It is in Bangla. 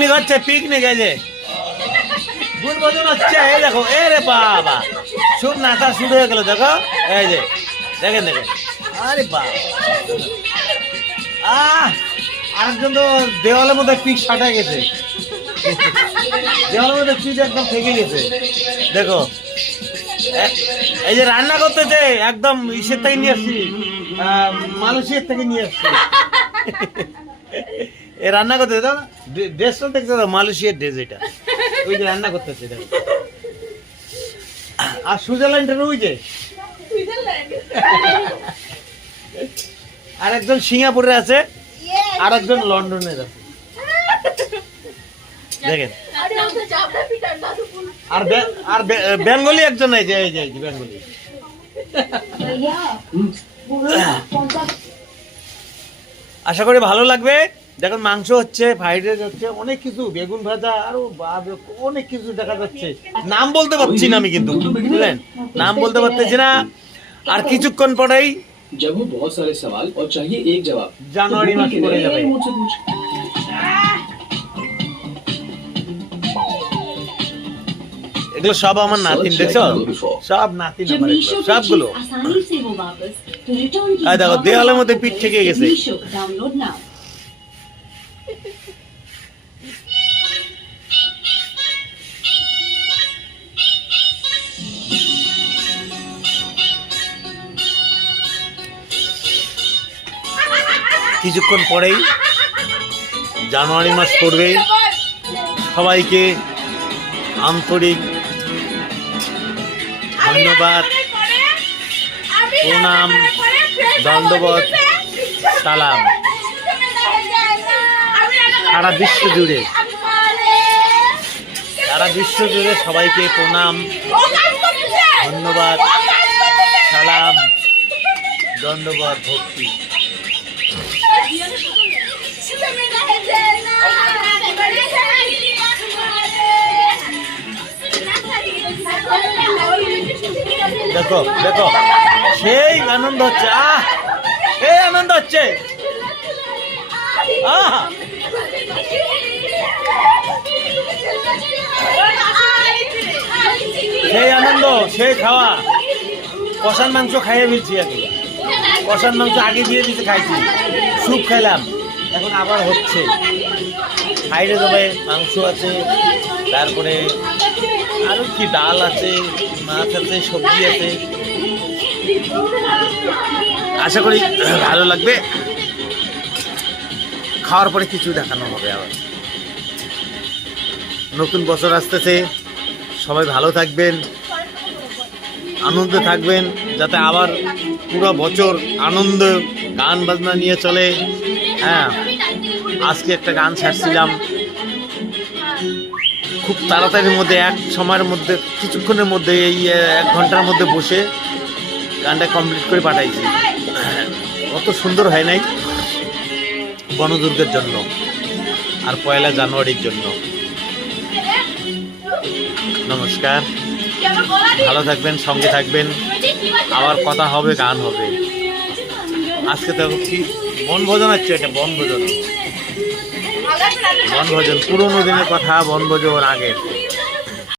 পিকনিক হচ্ছে, পিকনিক। এই যে বনভোজন হচ্ছে, এই দেখো, এ রে বাবা, খুব নাচা শুরু হয়ে গেল। দেখো, এই যে দেখেন দেখেন, আরে বাবা, আরেকজন তো দেওয়ালের মধ্যে পিক সাটা গেছে, দেওয়ালের মধ্যে পিক একদম থেকে গেছে। দেখো, এই যে রান্না করতেছে, একদম ইসের থেকে নিয়ে আসছি, মালয়েশিয়ার থেকে নিয়ে আসছি। এ রান্না করতেছে, দেখো ড্রেসটা দেখতে, মালয়েশিয়ার ড্রেস এটা। ওই যে রান্না করতেছে, দেখো। আর সুইজারল্যান্ডের ওই যে আর একজন সিঙ্গাপুরে আছে, আর একজন লন্ডনের আছে, দেখেন। আর বেঙ্গলি একজন, এই যে বেঙ্গলি। আশা করি ভালো লাগবে। দেখুন, মাংস হচ্ছে, ফ্রাইড রাইস হচ্ছে, অনেক কিছু, বেগুন ভাজা, আরো অনেক কিছু দেখা যাচ্ছে। নাম বলতে পারছি না আমি, কিন্তু বুঝলেন, নাম বলতে পারতেছি না। আর কিছুক্ষণ পরেই জানুয়ারি মাস পড়ে যাবে। এগুলো সব আমার নাতিন, দেখছো, সব নাতিন আমার, সবগুলো। দেখো, দেওয়ালের মধ্যে পিঠ থেকে গেছে। কিছুক্ষণ পরেই জানুয়ারি মাস পড়বে। সবাইকে আন্তরিক ধন্যবাদ, প্রণাম, দণ্ডবত, সালাম। সারা বিশ্ব জুড়ে সবাইকে প্রণাম, ধন্যবাদ, সালাম, দণ্ডবত, ভক্তি। দেখো দেখো, সেই আনন্দ হচ্ছে, সেই আনন্দ হচ্ছে, সেই আনন্দ, সেই খাওয়া। কষার মাংস খাইয়ে ফেলছি আগে, কষার মাংস আগে দিয়ে দিতে খাইছি, স্যুপ খাইলাম, এখন আবার হচ্ছে। খাইলে তবে মাংস আছে, তারপরে আরো কি ডাল আছে, মাছ আছে, সবজি আছে। আশা করি ভালো লাগবে। খাওয়ার পরে কিছু দেখানো হবে আবার। নতুন বছর আসতেছে, সবাই ভালো থাকবেন, আনন্দে থাকবেন, যাতে আবার পুরো বছর আনন্দ গান বাজনা নিয়ে চলে। হ্যাঁ, আজকে একটা গান ছাড়ছিলাম, খুব তাড়াতাড়ির মধ্যে, এক সময়ের মধ্যে, কিছুক্ষণের মধ্যে, এই 1 ঘন্টার মধ্যে বসে গানটা কমপ্লিট করে পাঠাইছি। অত সুন্দর হয় নাই, বনদুর্গের জন্য আর 1 জানুয়ারির জন্য। নমস্কার, ভালো থাকবেন, সঙ্গে থাকবেন, আবার কথা হবে, গান হবে। আজকে তো কি বনভোজন হচ্ছে, এটা বনভোজন, পুরোনো দিনের কথা, বনভোজন আগের।